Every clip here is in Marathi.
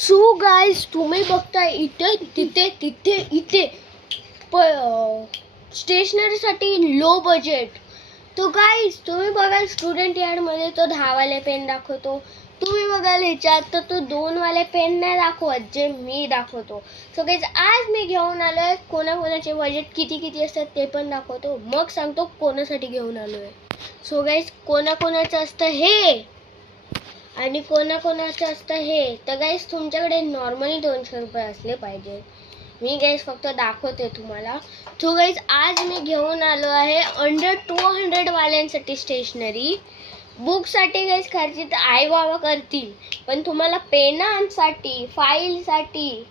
सो गाइस, तुम्ही बघताय इथे तिथे तिथे इथे स्टेशनरीसाठी लो बजेट. तो गाइस तुम्ही बघाल स्टुडंट यार्डमध्ये तो 10 वाले पेन दाखवतो. तुम्ही बघाल ह्याच्यात तर तो 2 वाले पेन नाही दाखवत जे मी दाखवतो. सो गाइस, आज मी घेऊन आलोय. कोणाकोणाचे बजेट किती किती असतात ते पण दाखवतो, मग सांगतो कोणासाठी घेऊन आलोय. सो गाइस, कोणाकोणाचं असतं हे आणि कोणाकोणाचं असतं हे. तर गाईस, तुमच्याकडे नॉर्मली 200 रुपये असले पाहिजे. मी गाईस फक्त दाखवते तुम्हाला. सो गाईस, आज मी घेऊन आलो आहे अंडर 200 वाल्यांसाठी स्टेशनरी. बुकसाठी गाईस खर्चित आई बाबा करतील, पण तुम्हाला पेनांसाठी, फाईलसाठी,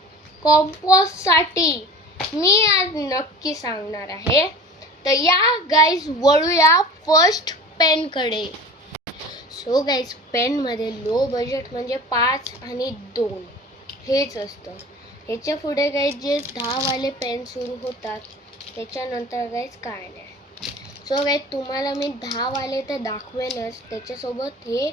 कॉम्पॉससाठी मी आज नक्की सांगणार आहे. तर या गाईस, वळूया फर्स्ट पेनकडे. सो गाईज, पेनमध्ये लो बजेट म्हणजे 5 आणि 2 हेच असतं. ह्याच्या पुढे गाईज जे 10 वाले पेन सुरू होतात, त्याच्यानंतर गाईज काय नाही. सो गाईज, तुम्हाला मी 10 वाले तर दाखवेनच, त्याच्यासोबत हे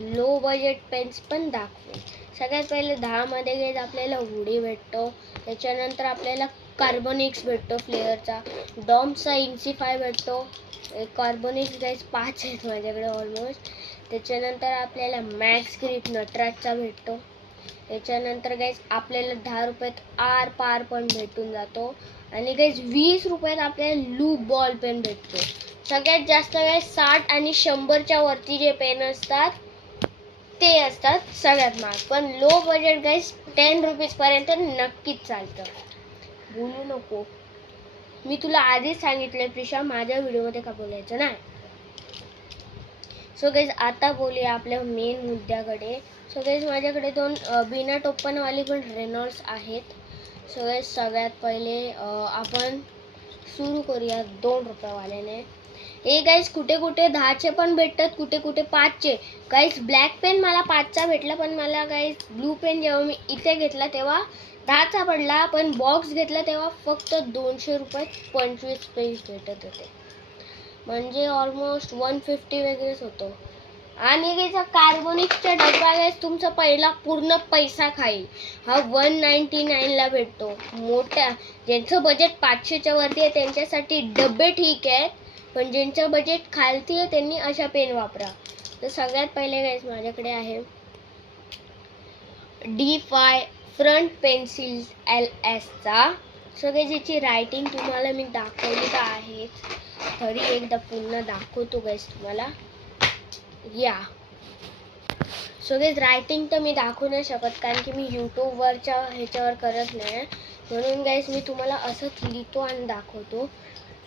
लो बजेट पेन्स पण दाखवेन. सगळ्यात पहिले 10 मध्ये गाईज आपल्याला वुडी भेटतो. त्याच्यानंतर आपल्याला कार्बोनिक्स भेटतो फ्लेअरचा, डॉम्सचा इंसिफाय भेटतो. कार्बोनिक्स गाईज 5 आहेत माझ्याकडे ऑलमोस्ट. त्याच्यानंतर आपल्याला मॅक्स ग्रिप नटराजचा भेटतो. त्याच्यानंतर गाईज आपल्याला 10 रुपयात आर पार पण भेटून जातो. आणि गाईज 20 रुपयात आपल्याला लूप बॉल पेन भेटतो. सगळ्यात जास्त गाईज 60 आणि 100च्या वरती जे पेन असतात ते असतात सगळ्यात महाग. पण लो बजेट गाईज 10 रुपीजपर्यंत नक्कीच चालतं. बोलू नको, मी तुला आधीच सांगितलंय प्रिशा, माझ्या व्हिडिओमध्ये का बोलायचं नाही. सो गाईज, आता बोलूया आपल्या मेन मुद्द्याकडे. सो गाईज, माझ्याकडे 2 बिना टोपणवाली पण रेनॉल्ड्स आहेत. सो गाईज, सगळ्यात पहिले आपण सुरू करूया 2 रुपयावाल्याने. हे गाईज कुठे कुठे 10चे पण भेटतात, कुठे कुठे 5चे. गाईज ब्लॅक पेन मला 5चा भेटला, पण मला गाईज ब्लू पेन जेव्हा मी इथे घेतला तेव्हा 10चा पडला, पण बॉक्स घेतला तेव्हा फक्त 200 रुपयात 25 पेन्स भेटत होते. म्हणजे ऑलमोस्ट 150 वगैरेच होतो. आणि गाईज कार्बोनिक्सचा डब्बा गाईज तुमचा पहिला पूर्ण पैसा खाईल. हा 199ला भेटतो. मोठ्या ज्यांचं बजेट 500च्या वरती आहे त्यांच्यासाठी डबे ठीक आहेत, पण ज्यांचं बजेट खालती आहे त्यांनी अशा पेन वापरा. तर सगळ्यात पहिले गाईज माझ्याकडे आहे D5 फ्रंट पेन्सिल LSचा. सगळे ज्याची रायटिंग तुम्हाला मी दाखवली तर आहे, तरी एकदा पुन्हा दाखवतो गाईज तुम्हाला. या सो गाईज, रायटिंग तर मी दाखवू नाही शकत कारण की मी यूट्यूबवरच्या ह्याच्यावर करत नाही, म्हणून गाईज मी तुम्हाला असंच लिहितो आणि दाखवतो.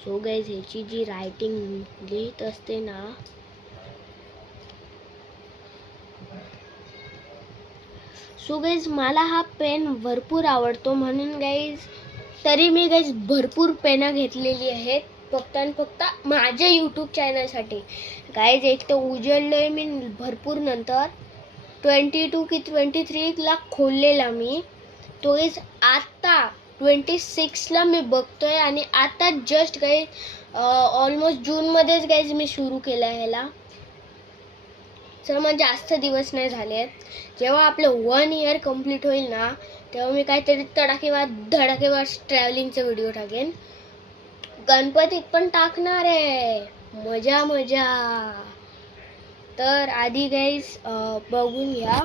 सो गाईज, ह्याची जी रायटिंग लिहित असते ना, सो गाईज मला हा पेन भरपूर आवडतो, म्हणून गाईज तरी मी गाईज भरपूर पेनं घेतलेली आहेत फक्त आणि फक्त माझ्या यूट्यूब चॅनलसाठी. गाईज एक तर उजळलोय मी भरपूर, नंतर 22 की 23ला खोललेला मी तो. गाईज आता 26ला मी बघतोय आणि आता जस्ट गाईज ऑलमोस्ट जूनमध्येच गाईज मी सुरू केला ह्याला. सर मग जास्त दिवस नाही झाले आहेत. जेव्हा आपलं 1 इयर कंप्लीट होईल ना, तेव्हा मी काहीतरी धडाकेबाज ट्रॅव्हलिंगचा व्हिडिओ टाकेन. गणपतीत पण टाकणार आहे, मजा मजा. तर आधी गाईज बघून घ्या.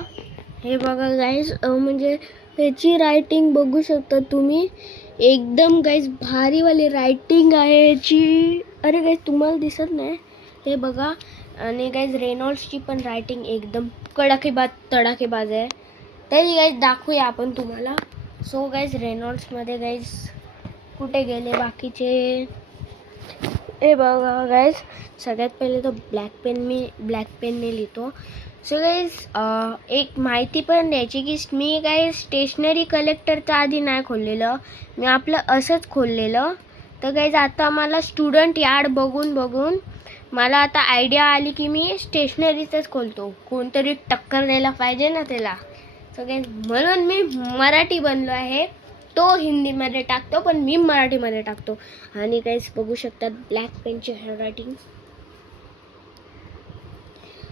हे बघा गाईज, म्हणजे ह्याची रायटिंग बघू शकता तुम्ही. एकदम गाईज भारीवाली रायटिंग आहे ह्याची. अरे गाईज तुम्हाला दिसत नाही, हे बघा. आणि गाईज रेनॉल्ड्सची पण रायटिंग एकदम तडाखेबाज आहे. तरी गाईज दाखवूया आपण तुम्हाला. सो गाईज, रेनॉल्ड्समध्ये गाईज कुठे गेले बाकीचे, हे बघा गाईज. सगळ्यात पहिले तर ब्लॅक पेनने लिहितो. सो गाईज, एक माहिती पण द्यायची की मी गाईज स्टेशनरी कलेक्टरचं आधी नाही खोललेलं, मी आपलं असंच खोललेलं. तर गाईज आता मला स्टुडंट यार्ड बघून मला आता आयडिया आली की मी स्टेशनरीचंच खोलतो, कोणतरी टक्कर द्यायला पाहिजे ना त्याला. सो गाईज, म्हणून मी मराठी बनलो आहे. तो हिंदीमध्ये टाकतो पण मी मराठीमध्ये टाकतो. आणि गाईज बघू शकतात ब्लॅक पेनची हँडरायटिंग.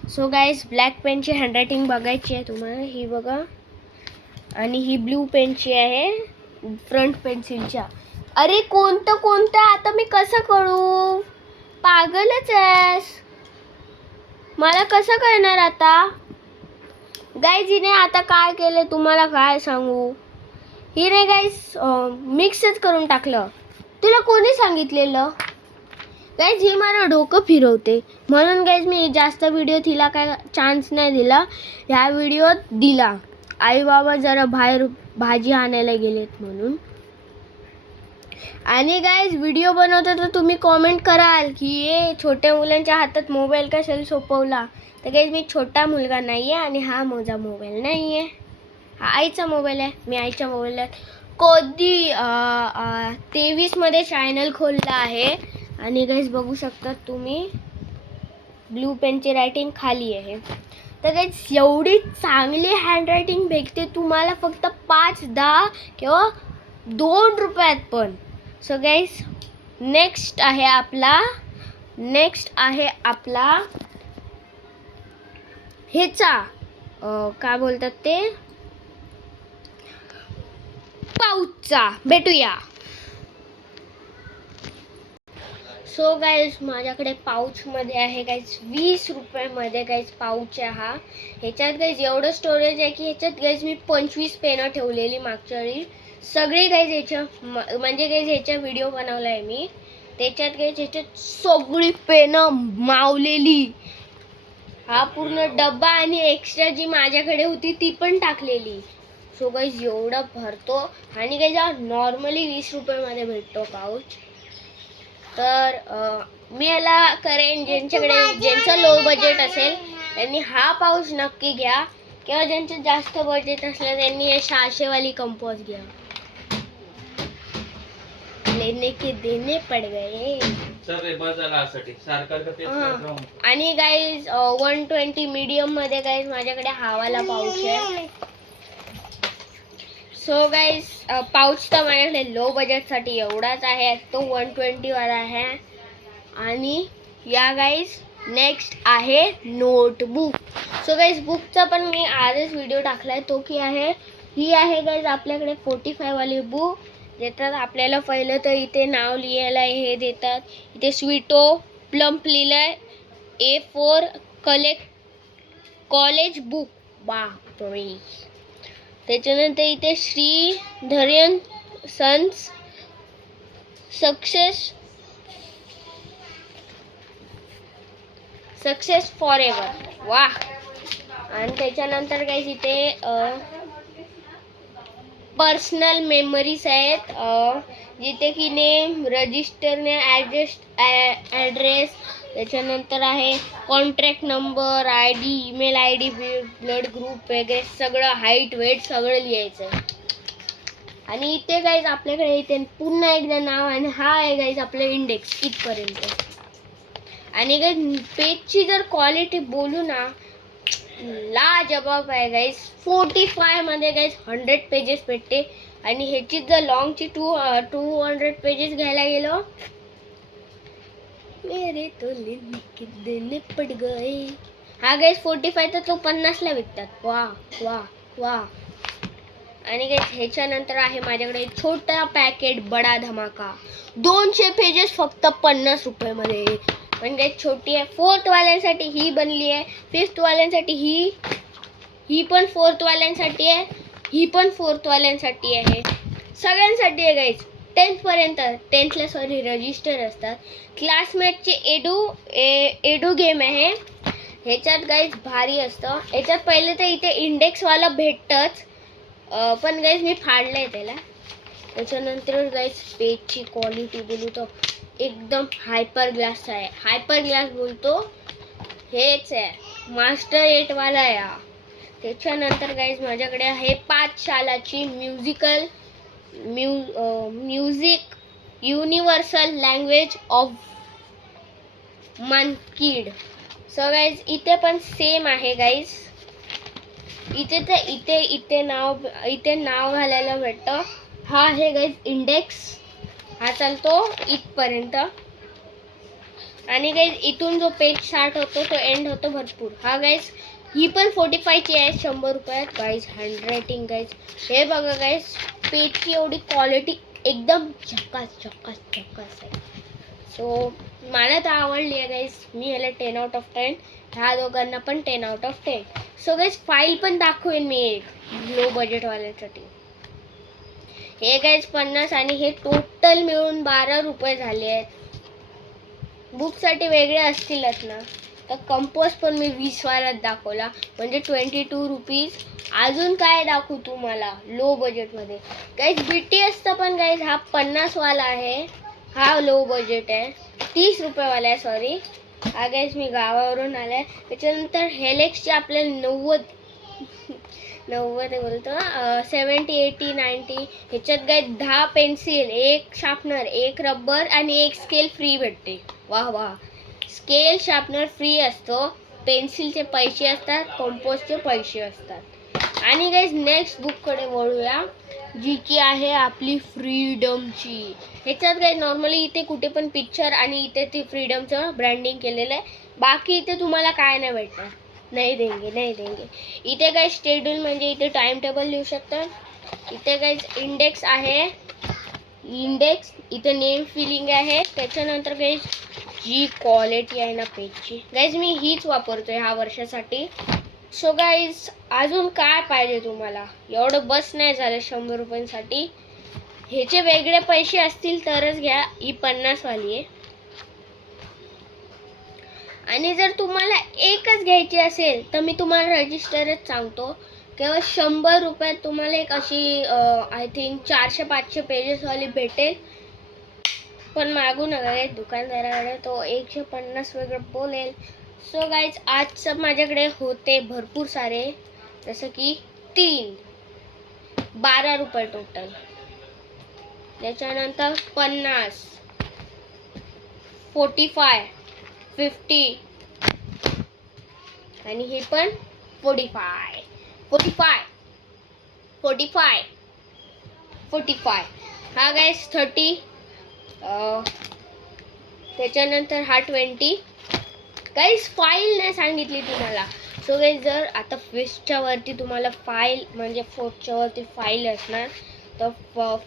सो गाईज, ब्लॅक पेनची हँडरायटिंग बघायची आहे तुम्हाला, ही बघा. आणि ही ब्लू पेनची आहे फ्रंट पेन्सिलच्या. अरे कोणतं आता मी कसं करू? पागलच आहेस. मला कसं कळणार आता? गाईज हिने आता काय केलं तुम्हाला काय सांगू. हिने गाईज मिक्सच करून टाकलं. तुला कोणी सांगितलेलं? गाईज ही माझं डोकं फिरवते म्हणून गाईज मी जास्त व्हिडिओ तिला काय चान्स नाही दिला. ह्या व्हिडिओत दिला. आई बाबा जरा बाहेर भाजी आणायला गेलेत म्हणून. आणि गाईज व्हिडिओ बनवतो तर तुम्ही कॉमेंट कराल की ये छोट्या मुलांच्या हातात मोबाईल कशाला सोपवला. तर गाईज मी छोटा मुलगा नाही आहे आणि हा माझा मोबाईल नाही आहे. हा आईचा मोबाईल आहे. मी आईच्या मोबाईलात कधी 23मध्ये चॅनल खोलला आहे. आणि गाईज बघू शकता तुम्ही ब्लू पेनची रायटिंग खाली आहे. तर गाईज एवढी चांगली हँडरायटिंग भेटते तुम्हाला फक्त 5, 10 किंवा 2 रुपयात पण. सो गाईज नेक्स्ट आहे आपला ह्याचा काय बोलतात ते पाऊचचा. भेटूया. सो गाईज माझ्याकडे पाऊचमध्ये आहे गाईज 20 रुपयामध्ये गाईज पाऊच आहे हा. ह्याच्यात गाईज एवढं स्टोरेज आहे की ह्याच्यात गाईज मी 25 पेनं ठेवलेली मागच्या वेळी. सगळी गाईज ह्याच्या म्हणजे गाईज ह्याचा व्हिडिओ बनवला आहे मी. त्याच्यात गाईज ह्याच्यात सगळी पेनं मावलेली. हा पूर्ण डब्बा आणि एक्स्ट्रा जी माझ्याकडे होती ती पण टाकलेली. सो गाईज एवढं भरतो. आणि गाईज हा नॉर्मली 20 रुपयामध्ये भेटतो पाऊच. तर मी याला करेन ज्यांचं लो बजेट असेल त्यांनी हा पाऊच नक्की घ्या. किंवा ज्यांचं जास्त बजेट असलं त्यांनी हे 600 वाली कंपोज घ्या. लेने के देने पड गए. आणि गाईज 120 मीडियम मध्ये गाईज माझ्याकडे हावाला पाऊच आहे. सो गाईज पाऊच तर माझ्याकडे लो बजेटसाठी एवढाच आहे. तो 120 वाला आहे. आणि या गाईज नेक्स्ट आहे नोटबुक. सो गाईज बुकचा पण मी आजच व्हिडिओ टाकलाय. तो की आहे ही आहे गाईज आपल्याकडे 45 वाली बुक. ज्याच्यात आपल्याला पहिलं तर इथे नाव लिहायला हे देतात. इथे स्वीटो प्लम्प लिहिलंय. A4 college book. बापरे. त्याच्यानंतर इथे श्री धैर्य सन्स सक्सेस फॉर एव्हर. वाह. आणि त्याच्यानंतर गाईज इथे पर्सनल मेमरीज आहेत. जिथे की नेम रजिस्टरने ॲड्रेस. त्याच्यानंतर आहे contract number, ID, email ID, blood group वगैरे सगळं, हाईट वेट सगळं लिहायचं. आणि इथे गाईज आपल्याकडे इथे पुन्हा एकदा नाव. आणि हा आहे गाईज आपलं इंडेक्स इथपर्यंत. आणि गाईज पेजची जर क्वालिटी बोलू ना लाजबाब आहे गाईज. 45 मध्ये गाईज 100 पेजेस भेटते. आणि ह्याची जर लॉंगची 200 पेजेस घ्यायला गेलो मेरे तो लेने के देने पड गए. हा गाईज 45 तर तो 50 ला विकतात. वा वा वा. आणि गाईज ह्याच्यानंतर आहे माझ्याकडे छोटा पॅकेट बडा धमाका. 200 पेजेस फक्त 50 रुपयामध्ये. म्हणजे छोटी आहे. 4th वाल्यांसाठी ही बनली आहे. 5th वाल्यांसाठी ही पण 4th वाल्यांसाठी आहे. ही पण 4th वाल्यांसाठी आहे. सगळ्यांसाठी आहे गाईज. 10th पर्यंत 10th ला सॉरी रजिस्टर असतात. क्लासमेटचे एडू गेम आहे. ह्याच्यात गाईज भारी असतं. ह्याच्यात पहिले तर इथे इंडेक्सवाला भेटतंच. पण गाईज मी फाडलं आहे त्याला. त्याच्यानंतर गाईज पेजची क्वालिटी बोलू तर एकदम हायपर ग्लास आहे. हायपर ग्लास बोलतो हेच आहे. मास्टर 8 वाला आहे हा. त्याच्यानंतर गाईज माझ्याकडे आहे 5 सालाची music universal language of mankind. So guys इथे पण सेम आहे गाईज. इथे नाव घालायला भेटतं. हा आहे गाईज इंडेक्स. हा चालतो इथपर्यंत. आणि गाईज इथून जो पेज स्टार्ट होतो तो एंड होतो भरपूर. हा गाईज ही पण 45ची आहे, 100 रुपयात गाईज. हँडरायटिंग गाईज, हे बघा गाईज, पेजची एवढी क्वालिटी एकदम झकास आहे. सो मला तर आवडली आहे गाईज. मी ह्याला 10 आउट ऑफ 10. ह्या दोघांना पण 10 out of 10. So guys file पण दाखवेन मी एक लो बजेटवाल्यासाठी. हे गाईज 50 आणि हे टोटल मिळून 12 रुपये झाले आहेत. बुकसाठी वेगळे असतीलच ना. तर कंपोज पण मी 20 वालाच दाखवला, म्हणजे 22 रुपीज. अजून काय दाखवू तुम्हाला लो बजेटमध्ये गाईज? BTSचा पण गाईज हा 50 वाला आहे. हा लो बजेट आहे, 30 रुपयेवाला आहे, सॉरी. हा गाईज मी गावावरून आलाय. त्याच्यानंतर हेलेक्सचे आपले 90 बोलतो 70, 80, 90. ह्याच्यात गाईज 10 पेन्सिल, 1 शार्पनर, 1 रबर आणि 1 स्केल फ्री भेटते. वाह. स्केल शार्पनर फ्री असतो, पेन्सिलचे पैसे असतात, कंपोजचे पैसे असतात. आणि गाईज नेक्स्ट बुककडे वळूया, जी की आहे आपली फ्रीडमची. ह्याच्यात गाईज नॉर्मली इथे कुठे पण पिक्चर आणि इथे ती फ्रीडमचं ब्रँडिंग केलेलं आहे. बाकी इथे तुम्हाला काय नाही भेटणार. नाही देंगे. इथे गाईज शेड्यूल म्हणजे इथे टाइम टेबल लिहू शकतात. इथे गाईज इंडेक्स आहे, इथे नेम फिलिंग आहे. त्याच्यानंतर गाईज जी क्वालिटी आहे ना पेजची गाईज, मी हीच वापरतोय ह्या वर्षासाठी. सो गाईज अजून काय पाहिजे तुम्हाला? एवढं बस नाही झालं 100 रुपयांसाठी. ह्याचे वेगळे पैसे असतील तरच घ्या. ही 50 वाली आहे. आणि जर तुम्हाला एकच घ्यायची असेल तर मी तुम्हाला रजिस्टरच सांगतो. केवळ 100 रुपयात तुम्हाला एक अशी आय थिंक 400-500 पेजेसवाली भेटेल. पण मागू नका रे दुकानदाराकडे, तो 150 वगैरे बोलेल. सो गाईज आजचं माझ्याकडे होते भरपूर सारे, जसं की 3, 12 रुपये टोटल. त्याच्यानंतर 50, 45, 50 आणि हे पण 45. हा गाईज 30. त्याच्यानंतर हा 20. गाईज फाईल नाही सांगितली तुम्हाला. सो गाईज जर आता 20च्या वरती तुम्हाला फाईल म्हणजे 4च्या वरती फाईल असणार तर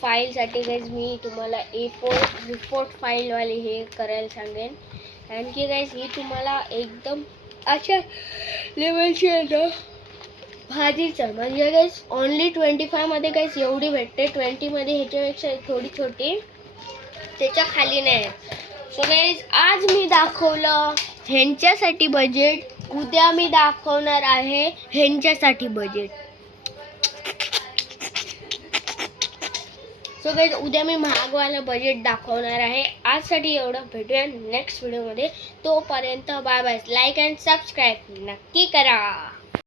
फाईलसाठी गाईज मी तुम्हाला A4 रिपोर्ट फाईलवाली हे करायला सांगेन. कारण की गाईज ही तुम्हाला एकदम अशा लेवलची आहे ना, भाजीचं. म्हणजे गाईज ओनली 25 मध्ये गाईज एवढी भेटते. 20 मध्ये ह्याच्यापेक्षा थोडी छोटी, त्याच्या खाली नाही. सो गाईज आज मी दाखवलं ह्यांच्यासाठी बजेट, उद्या मी दाखवणार आहे ह्यांच्यासाठी बजेट. सो गाईज उद्या मी महागवाला बजेट दाखवणार आहे. आजसाठी एवढं. भेटूया नेक्स्ट व्हिडिओमध्ये. तोपर्यंत bye bye. Like and subscribe नक्की करा.